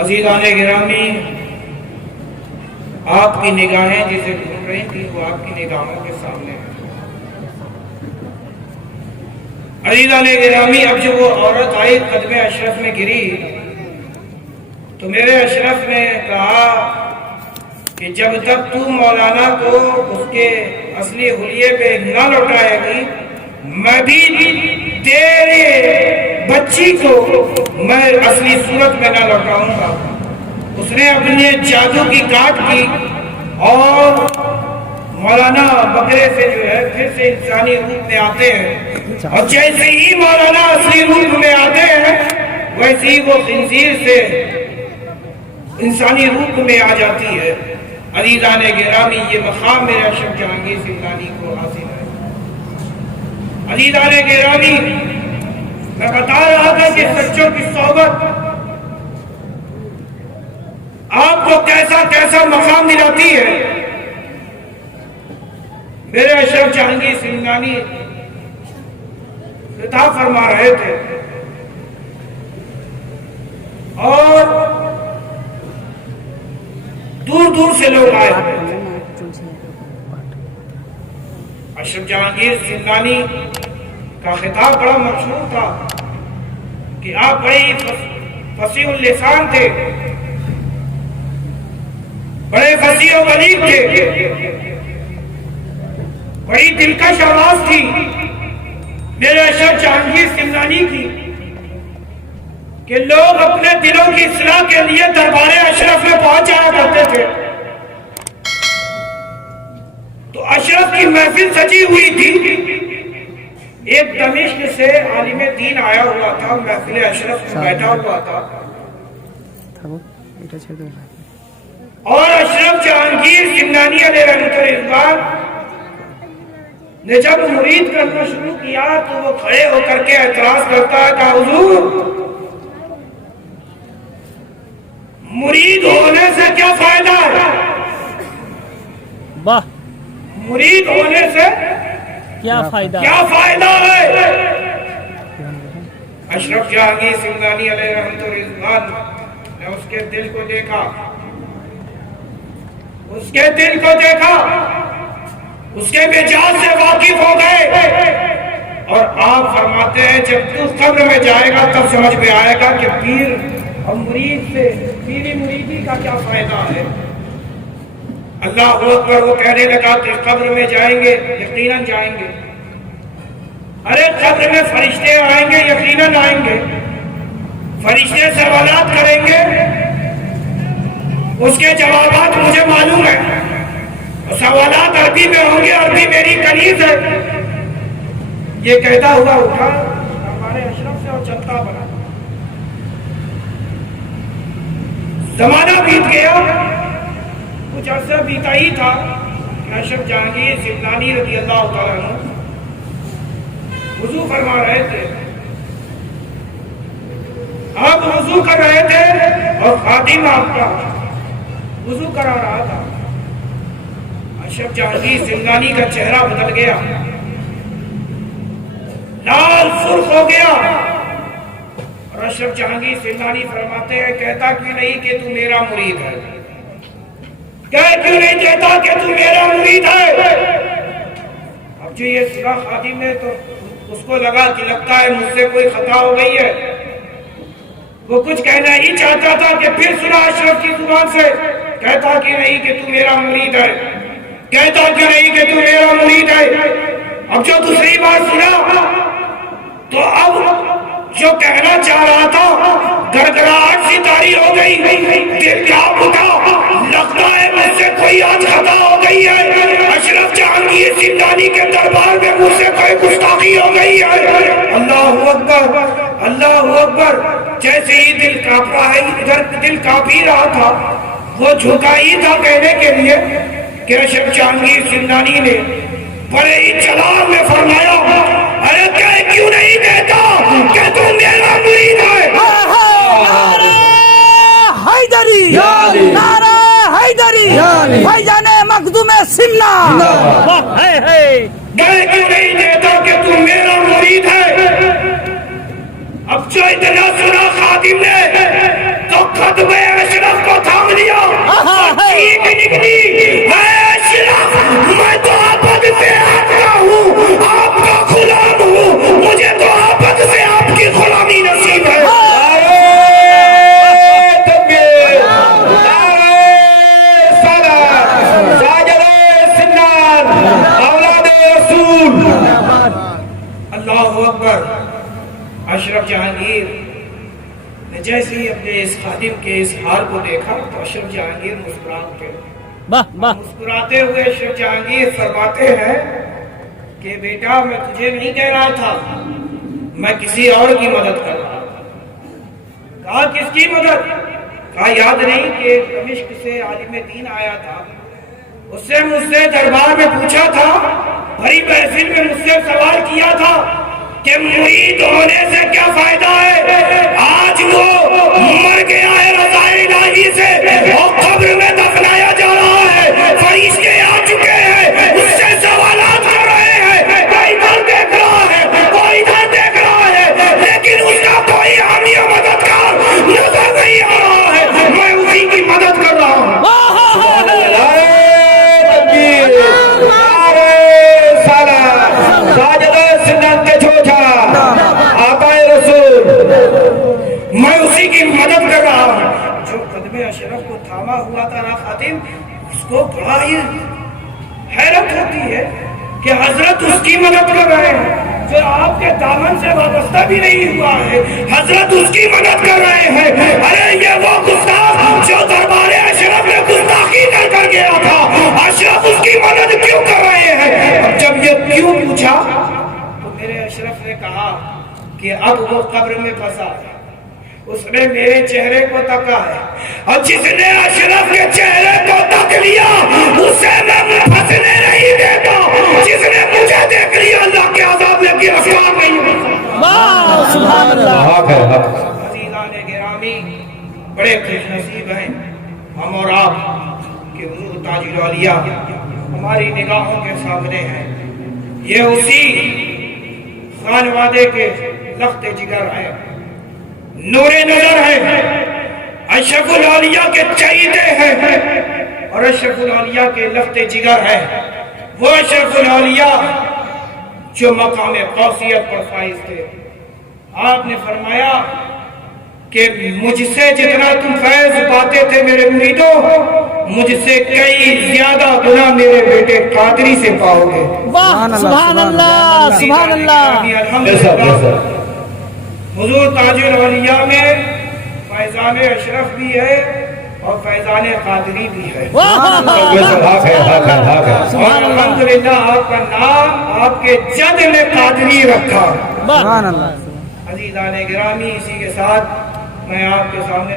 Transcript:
عزیزان گرامی، آپ کی نگاہیں جسے ڈھونڈ رہی تھی وہ آپ کی نگاہوں کے سامنے ہے۔ عزیزان گرامی، اب جب وہ عورت آئی قدم اشرف میں گری تو میرے اشرف نے کہا کہ جب تک تو مولانا کو اس کے اصلی حلیے پہ نہ لوٹائے گی میں بھی تیرے بچی کو میں اصلی صورت میں نہ لوٹاؤں گا۔ اس نے اپنے جادو کی کاٹ کی اور مولانا بکرے سے جو ہے پھر سے انسانی روپ میں آتے ہیں، اور جیسے ہی مولانا اصلی روپ میں آتے ہیں ویسے ہی وہ خنزیر سے انسانی روپ میں آ جاتی ہے۔ عزیزان گرامی، یہ مقام میرے اشرف جہانگیر سمنانی کو حاصل ہے۔ عزیزان گرامی، میں بتا رہا تھا کہ سچوں کی صحبت آپ کو کیسا کیسا مقام دلاتی ہے۔ میرے اشرف جہانگیر سمنانی خطاب فرما رہے تھے اور دور دور سے لوگ آئے ہوئے تھے۔ اشرف جہانگیر سمنانی کا خطاب بڑا مشہور تھا کہ آپ بڑے فصیح اللسان تھے، بڑے فصیح و بلیغ تھے، بڑی دلکش آواز تھی میرے اشرف جہانگیر سمنانی کی کہ لوگ اپنے دلوں کی اصلاح کے لیے دربار اشرف میں پہنچ جایا کرتے تھے۔ تو اشرف کی محفل سجی ہوئی تھی، ایک دمشق سے عالم دین آیا ہوا تھا، محفل اشرف میں بیٹھا ہوا تھا، اور اشرف جہانگیر سمنانی علیہ رحمۃ اللہ نے جب مرید کرنا شروع کیا تو وہ کھڑے ہو کر کے اعتراض کرتا ہے کہ حضور، مرید ہونے سے کیا فائدہ ہے؟ واہ، مرید ہونے سے کیا فائدہ ہے؟ اشرف جہانگیر سمنانی علیہ رحمۃ اللہ نے اس کے دل کو دیکھا، اس کے دل کو دیکھا، اس کے مزاج سے واقف ہو گئے، اور آپ فرماتے ہیں جب تو قبر میں جائے گا تب سمجھ میں آئے گا کہ پیر اور مرید سے پیری مریدی کا کیا فائدہ ہے۔ اللہ اکبر، وہ کہنے لگا کہ قبر میں جائیں گے، یقیناً جائیں گے، ارے قبر میں فرشتے آئیں گے، یقیناً آئیں گے، فرشتے سوالات کریں گے، اس کے جوابات مجھے معلوم ہیں، سوالات عربی میں ہوں گے، عربی میری کنیز ہے۔ یہ کہتا ہوا اٹھا ہمارے اشرف سے اور چلتا بنا۔ زمانہ بیت گیا، کچھ عرصہ بیتا ہی تھا کہ اشرف جہانگیر سمنانی رضی اللہ تعالیٰ عنہ وضو فرما رہے تھے، آپ وضو کر رہے تھے اور خادم آپ کا وضو کرا رہا تھا۔ اشرف جہانگیر سمنانی کا چہرہ بدل گیا، لال سرخ ہو گیا، اور اشرف جہانگیر سمنانی فرماتے ہیں کہتا کیوں نہیں کہ تو میرا مرید ہے؟ کیوں نہیں کہتا کہ تو میرا مرید ہے؟ اب جو یہ سنا خادم نے تو اس کو لگا کہ لگتا ہے مجھ سے کوئی خطا ہو گئی ہے، وہ کچھ کہنا ہی چاہتا تھا کہ پھر سنا اشرف کی زبان سے کہتا کہ نہیں کہ تو میرا مرید ہے، کہتا کہ نہیں کہ تو میرا مرید ہے۔ اب جو دوسری بات سنا تو اب جو کہنا چاہ رہا تھا گڑگڑاہٹ سی طاری ہو گئی، دل کانپ اٹھا، لگتا ہے مجھ سے کوئی آج خطا ہو گئی ہے، اشرف جہانگیر سمنانی کے دربار میں مجھ سے کوئی گستاخی ہو گئی ہے۔ اللہ اکبر، اللہ اکبر۔ جیسے ہی دل کانپ رہا ہے، ادھر دل کانپ ہی رہا تھا، وہ جھکا ہی تھا کہنے کے لیے کہ اشرف جہانگیر سمنانی نے بڑے ہی جلال میں فرمایا ارے کیوں نہیں کہتا کہ تم میرا مرید ہے؟ حیدری، نعرہ حیدری، بھائی مخدوم سمنا، کیوں نہیں کہتا کہ تم میرا مرید ہے؟ اب جو اتنا سنا خادم نے تو خطبے میں جیسے ہی اپنے اس خادم کے اس حال کو دیکھا تو اشرف جہانگیر مسکراتے ہوئے اشرف جہانگیر فرماتے ہیں کہ بیٹا میں تجھے نہیں کہہ رہا تھا، میں کسی اور کی مدد کر رہا تھا۔ کہا کس کی مدد؟ کہا یاد نہیں کہ دمشق سے عالم دین آیا تھا، اس سے مجھ سے دربار میں پوچھا تھا، بڑی محفل میں مجھ سے سوال کیا تھا کہ مرید ہونے سے کیا فائدہ ہے؟ آج وہ مر گیا ہے رضا الہی سے اور قبر میں دفنایا جا رہا ہے، فرشتے آ چکے ہیں، اس سے سوالات کر رہے ہیں، کوئی ادھر دیکھ رہا ہے، کوئی ادھر دیکھ رہا ہے، لیکن اس کا کوئی حامی مددگار نظر نہیں آ رہا ہے، میں اسی کی مدد کر رہا ہوں۔ میں اسی کی مدد کر رہا ہوں۔ جو قدم اشرف کو تھاما ہوا تھا نا خادم، اس کو بڑا ہی حیرت ہوتی ہے کہ حضرت اس کی مدد کر رہے ہیں جو آپ کے دامن سے وابستہ بھی نہیں ہوا ہے، حضرت اس کی مدد کر رہے ہیں۔ ارے یہ وہ گستاخ جو دربار اشرف میں گستاخی کر گیا تھا، اشرف اس کی مدد کیوں کر رہے ہیں؟ اب جب یہ کیوں پوچھا تو میرے اشرف نے کہا کہ اب وہ قبر میں پھنسا ہے، اس نے میرے چہرے کو تکا ہے، اور جس نے اشرف کے چہرے کو تک لیا اسے میں پھنسنے نہیں دیتا، جس نے مجھے دیکھ لیا اللہ کے عذاب میں گرفتار نہیں ہوتا۔ سبحان اللہ۔ عزیزان گرامی، بڑے خوش نصیب ہیں ہم اور آپ کہ حضور تاج العالیہ ہماری نگاہوں کے سامنے ہیں۔ یہ اسی خانوادے کے لخت جگر ہے، نور نظر ہے، اشرف العالیہ کے چہیتے ہیں اور اشرف العالیہ کے لخت جگر ہے۔ وہ اشرف العالیہ جو مقام قوسیت پر فائز تھے۔ آپ نے فرمایا کہ مجھ سے جتنا تم فیض پاتے تھے میرے مریدوں، مجھ سے کئی زیادہ گنا میرے بیٹے قادری سے پاؤ گے۔ سبحان اللہ، سبحان اللہ۔ الحمدللہ حضور تاج العالیہ میں فیضان اشرف بھی ہے اور فیضان قادری بھی ہے، اور الحمدللہ آپ کا نام آپ کے جد نے قادری رکھا۔ عزیزان گرامی، اسی کے ساتھ میں آپ کے سامنے